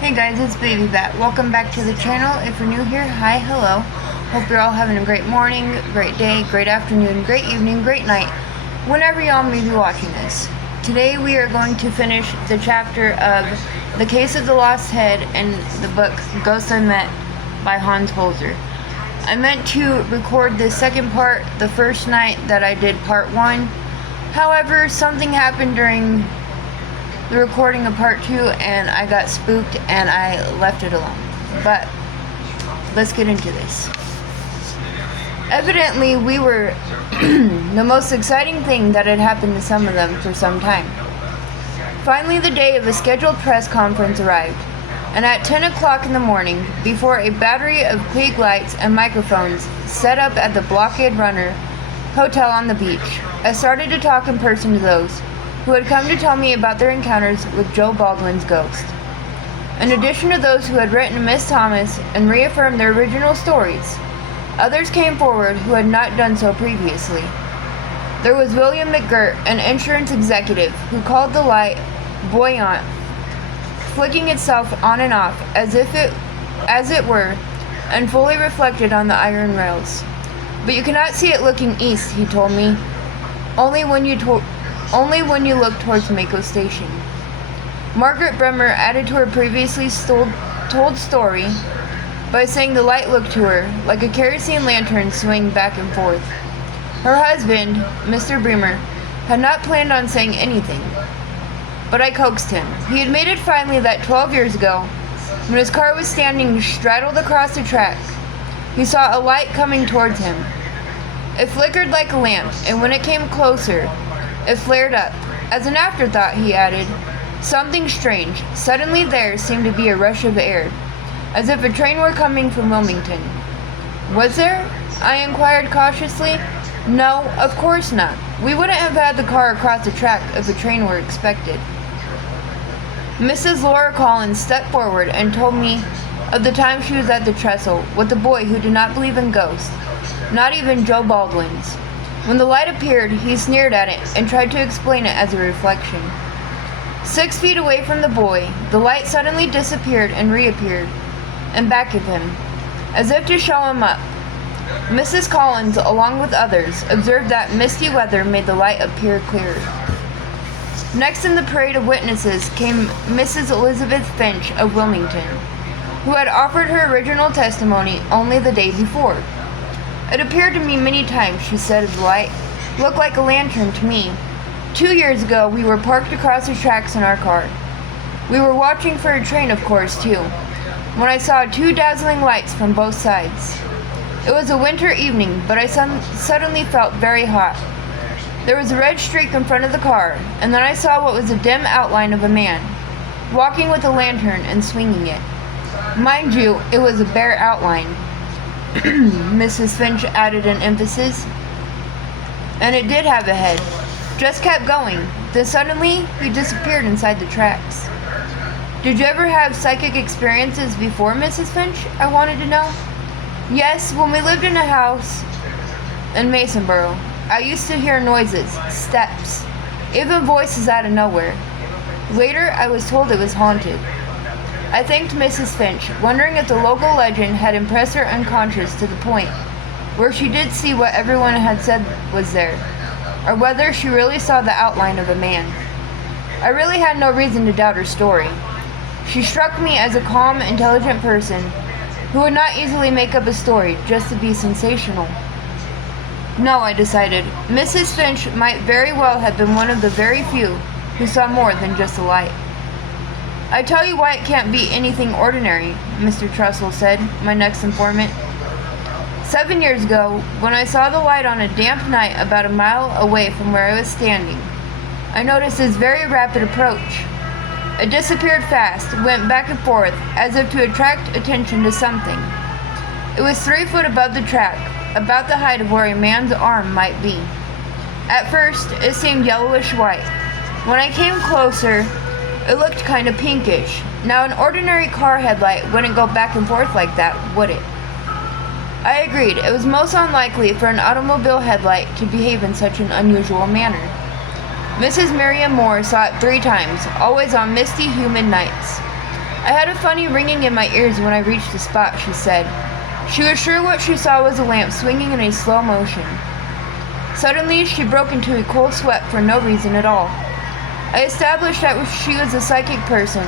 Hey guys, it's Baby Bat. Welcome back to the channel. If you're new here, hi, hello. Hope you're all having a great morning, great day, great afternoon, great evening, great night, whenever y'all may be watching this. Today we are going to finish the chapter of The Case of the Lost Head in the book Ghosts I Met by Holzer. I meant to record the second part the first night that I did part one. However, something happened during the recording of part 2 and I got spooked and I left it alone. But let's get into this. Evidently, we were the most exciting thing that had happened to some of them for some time. Finally, the day of the scheduled press conference arrived, and at 10 o'clock in the morning, before a battery of Klieg lights and microphones set up at the Blockade Runner Hotel on the beach, I started to talk in person to those who had come to tell me about their encounters with Joe Baldwin's ghost. In addition to those who had written to Miss Thomas and reaffirmed their original stories, others came forward who had not done so previously. There was William McGirt, an insurance executive, who called the light buoyant, flicking itself on and off as it were, and fully reflected on the iron rails. But you cannot see it looking east, he told me, only when you look towards Mako Station. Margaret Bremer added to her previously told story by saying the light looked to her like a kerosene lantern swinging back and forth. Her husband, Mr. Bremer, had not planned on saying anything, but I coaxed him. He admitted finally that 12 years ago, when his car was standing straddled across the track, he saw a light coming towards him. It flickered like a lamp, and when it came closer, it flared up. As an afterthought, he added, something strange. Suddenly there seemed to be a rush of air, as if a train were coming from Wilmington. Was there? I inquired cautiously. No, of course not. We wouldn't have had the car across the track if a train were expected. Mrs. Laura Collins stepped forward and told me of the time she was at the trestle with a boy who did not believe in ghosts, not even Joe Baldwin's. When the light appeared, he sneered at it and tried to explain it as a reflection. 6 feet away from the boy, the light suddenly disappeared and reappeared, and back of him, as if to show him up. Mrs. Collins, along with others, observed that misty weather made the light appear clearer. Next in the parade of witnesses came Mrs. Elizabeth Finch of Wilmington, who had offered her original testimony only the day before. It appeared to me many times, she said of the light, looked like a lantern to me. 2 years ago, we were parked across the tracks in our car. We were watching for a train, of course, too, when I saw 2 dazzling lights from both sides. It was a winter evening, but I suddenly felt very hot. There was a red streak in front of the car, and then I saw what was a dim outline of a man, walking with a lantern and swinging it. Mind you, it was a bare outline. Mrs. Finch added in emphasis. And it did have a head. Just kept going. Then suddenly, he disappeared inside the tracks. Did you ever have psychic experiences before, Mrs. Finch? I wanted to know. Yes, when we lived in a house in Masonboro, I used to hear noises, steps, even voices out of nowhere. Later, I was told it was haunted. I thanked Mrs. Finch, wondering if the local legend had impressed her unconscious to the point where she did see what everyone had said was there, or whether she really saw the outline of a man. I really had no reason to doubt her story. She struck me as a calm, intelligent person who would not easily make up a story just to be sensational. No, I decided, Mrs. Finch might very well have been one of the very few who saw more than just a light. I tell you why it can't be anything ordinary, Mr. Trussell said, my next informant. 7 years ago, when I saw the light on a damp night about a mile away from where I was standing, I noticed his very rapid approach. It disappeared fast, went back and forth, as if to attract attention to something. It was 3 foot above the track, about the height of where a man's arm might be. At first, it seemed yellowish white. When I came closer, it looked kind of pinkish. Now, an ordinary car headlight wouldn't go back and forth like that, would it? I agreed. It was most unlikely for an automobile headlight to behave in such an unusual manner. Mrs. Miriam Moore saw it 3 times, always on misty, humid nights. I had a funny ringing in my ears when I reached the spot, she said. She was sure what she saw was a lamp swinging in a slow motion. Suddenly, she broke into a cold sweat for no reason at all. I established that she was a psychic person,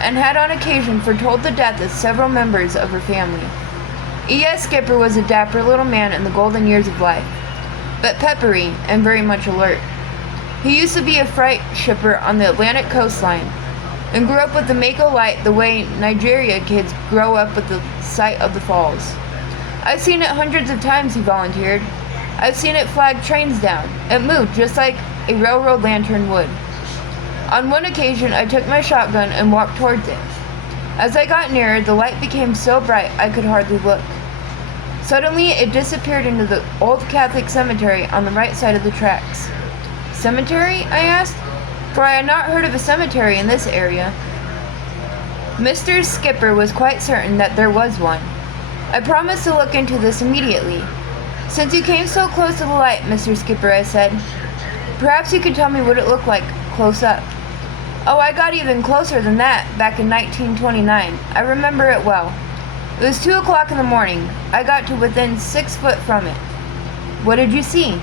and had on occasion foretold the death of several members of her family. E.S. Skipper was a dapper little man in the golden years of life, but peppery and very much alert. He used to be a freight shipper on the Atlantic coastline, and grew up with the Mako light the way Nigeria kids grow up with the sight of the falls. I've seen it hundreds of times, he volunteered. I've seen it flag trains down. It moved just like a railroad lantern would. On one occasion, I took my shotgun and walked towards it. As I got nearer, the light became so bright I could hardly look. Suddenly, it disappeared into the old Catholic cemetery on the right side of the tracks. Cemetery? I asked, for I had not heard of a cemetery in this area. Mr. Skipper was quite certain that there was one. I promised to look into this immediately. Since you came so close to the light, Mr. Skipper, I said, perhaps you could tell me what it looked like close up. Oh, I got even closer than that back in 1929. I remember it well. It was 2 o'clock in the morning. I got to within 6 foot from it. What did you see?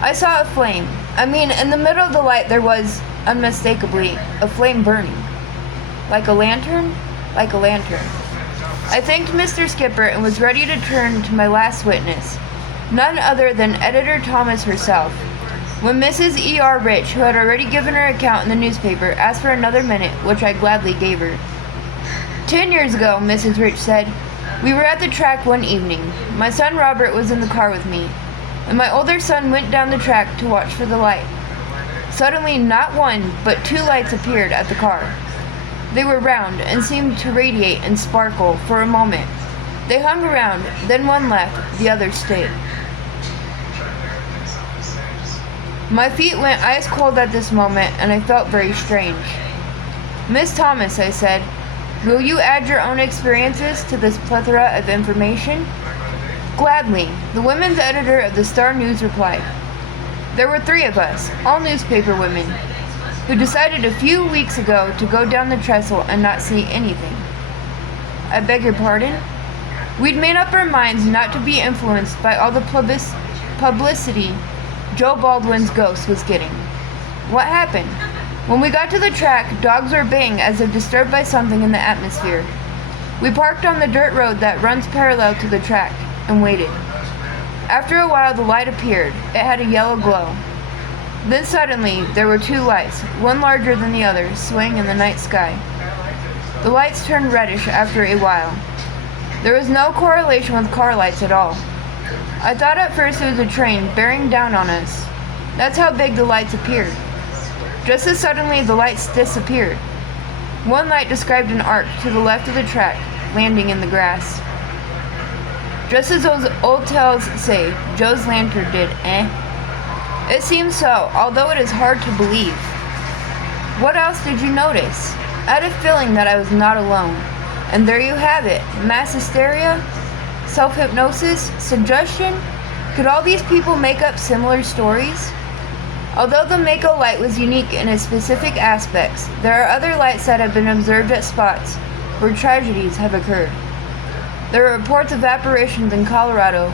I saw a flame. In the middle of the light there was, unmistakably, a flame burning. Like a lantern? Like a lantern. I thanked Mr. Skipper and was ready to turn to my last witness, none other than Editor Thomas herself, when Mrs. E.R. Rich, who had already given her account in the newspaper, asked for another minute, which I gladly gave her. 10 years ago, Mrs. Rich said, we were at the track one evening. My son Robert was in the car with me, and my older son went down the track to watch for the light. Suddenly, not one, but 2 lights appeared at the car. They were round and seemed to radiate and sparkle for a moment. They hung around, then one left, the other stayed. My feet went ice cold at this moment, and I felt very strange. Miss Thomas, I said, will you add your own experiences to this plethora of information? Gladly, the women's editor of the Star News replied. There were 3 of us, all newspaper women, who decided a few weeks ago to go down the trestle and not see anything. I beg your pardon? We'd made up our minds not to be influenced by all the publicity Joe Baldwin's ghost was getting. What happened? When we got to the track, dogs were baying as if disturbed by something in the atmosphere. We parked on the dirt road that runs parallel to the track and waited. After a while, the light appeared. It had a yellow glow. Then suddenly, there were 2 lights, one larger than the other, swaying in the night sky. The lights turned reddish after a while. There was no correlation with car lights at all. I thought at first it was a train bearing down on us. That's how big the lights appeared. Just as suddenly, the lights disappeared. One light described an arc to the left of the track, landing in the grass. Just as those old tales say, Joe's lantern did, eh? It seems so, although it is hard to believe. What else did you notice? I had a feeling that I was not alone. And there you have it. Mass hysteria? Self-hypnosis? Suggestion? Could all these people make up similar stories? Although the Mako light was unique in its specific aspects, there are other lights that have been observed at spots where tragedies have occurred. There are reports of apparitions in Colorado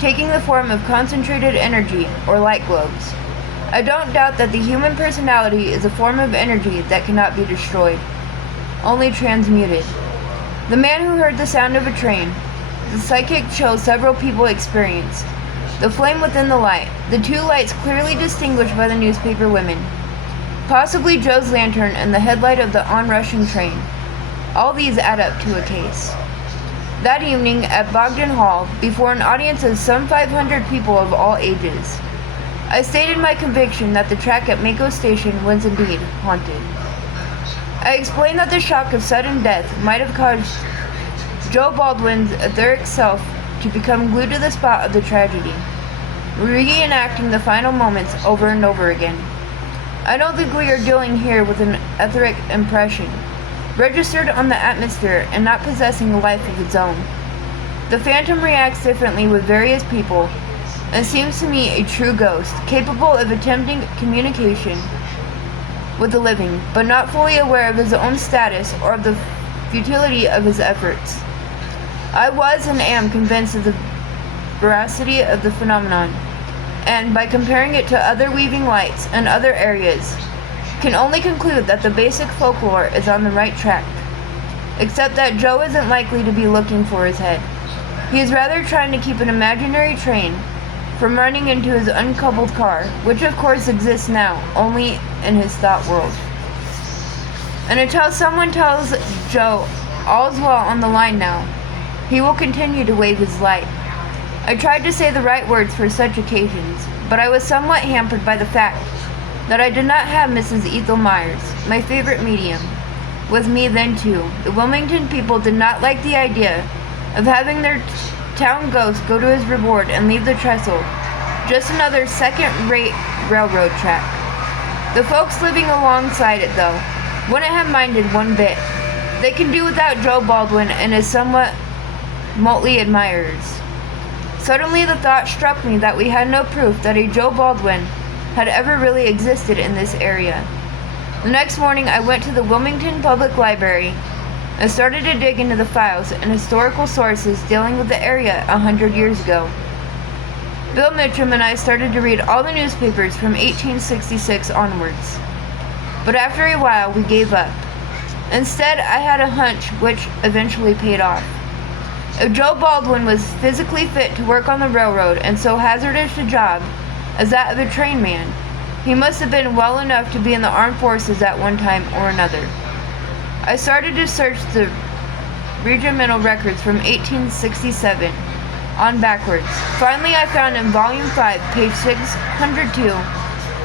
taking the form of concentrated energy or light globes. I don't doubt that the human personality is a form of energy that cannot be destroyed, only transmuted. The man who heard the sound of a train, the psychic chills several people experienced, the flame within the light, the 2 lights clearly distinguished by the newspaper women, possibly Joe's lantern and the headlight of the onrushing train. All these add up to a case. That evening at Bogdan Hall, before an audience of some 500 people of all ages, I stated my conviction that the track at Mako Station was indeed haunted. I explained that the shock of sudden death might have caused Joe Baldwin's etheric self to become glued to the spot of the tragedy, reenacting the final moments over and over again. I don't think we are dealing here with an etheric impression, registered on the atmosphere and not possessing a life of its own. The phantom reacts differently with various people and seems to me a true ghost, capable of attempting communication with the living, but not fully aware of his own status or of the futility of his efforts. I was and am convinced of the veracity of the phenomenon, and by comparing it to other weaving lights and other areas, can only conclude that the basic folklore is on the right track, except that Joe isn't likely to be looking for his head. He is rather trying to keep an imaginary train from running into his uncoupled car, which of course exists now only in his thought world. And until someone tells Joe all's well on the line now, he will continue to wave his light. I tried to say the right words for such occasions, but I was somewhat hampered by the fact that I did not have Mrs. Ethel Myers, my favorite medium, with me then too. The Wilmington people did not like the idea of having their town ghost go to his reward and leave the trestle, just another second-rate railroad track. The folks living alongside it, though, wouldn't have minded one bit. They can do without Joe Baldwin and his somewhat motley admirers. Suddenly the thought struck me that we had no proof that a Joe Baldwin had ever really existed in this area. The next morning I went to the Wilmington Public Library and started to dig into the files and historical sources dealing with the area 100 years ago. Bill Mitchum and I started to read all the newspapers from 1866 onwards. But after a while we gave up. Instead, I had a hunch which eventually paid off. If Joe Baldwin was physically fit to work on the railroad and so hazardous a job as that of a train man, he must have been well enough to be in the armed forces at one time or another. I started to search the regimental records from 1867 on backwards. Finally, I found in Volume 5, page 602,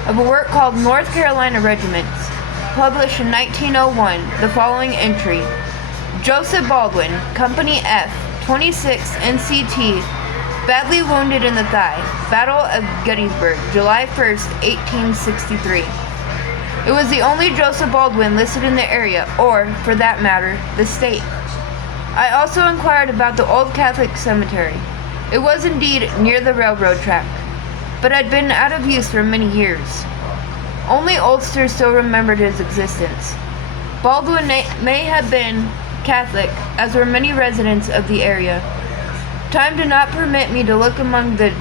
of a work called North Carolina Regiments, published in 1901, the following entry: Joseph Baldwin, Company F, 26 NCT, badly wounded in the thigh, Battle of Gettysburg, July 1st, 1863. It was the only Joseph Baldwin listed in the area, or, for that matter, the state. I also inquired about the old Catholic cemetery. It was indeed near the railroad track, but had been out of use for many years. Only oldsters still remembered his existence. Baldwin may have been Catholic, as were many residents of the area. Time did not permit me to look among the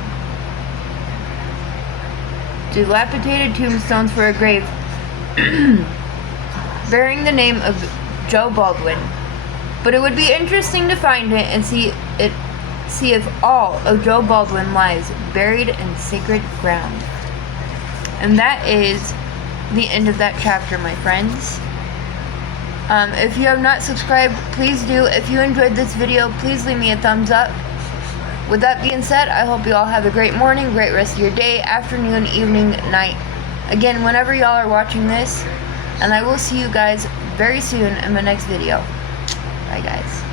dilapidated tombstones for a grave bearing the name of Joe Baldwin, but it would be interesting to find it and see if all of Joe Baldwin lies buried in sacred ground. And that is the end of that chapter, my friends. If you have not subscribed, please do. If you enjoyed this video, please leave me a thumbs up. With that being said, I hope you all have a great morning, great rest of your day, afternoon, evening, night. Again, whenever y'all are watching this, and I will see you guys very soon in my next video. Bye, guys.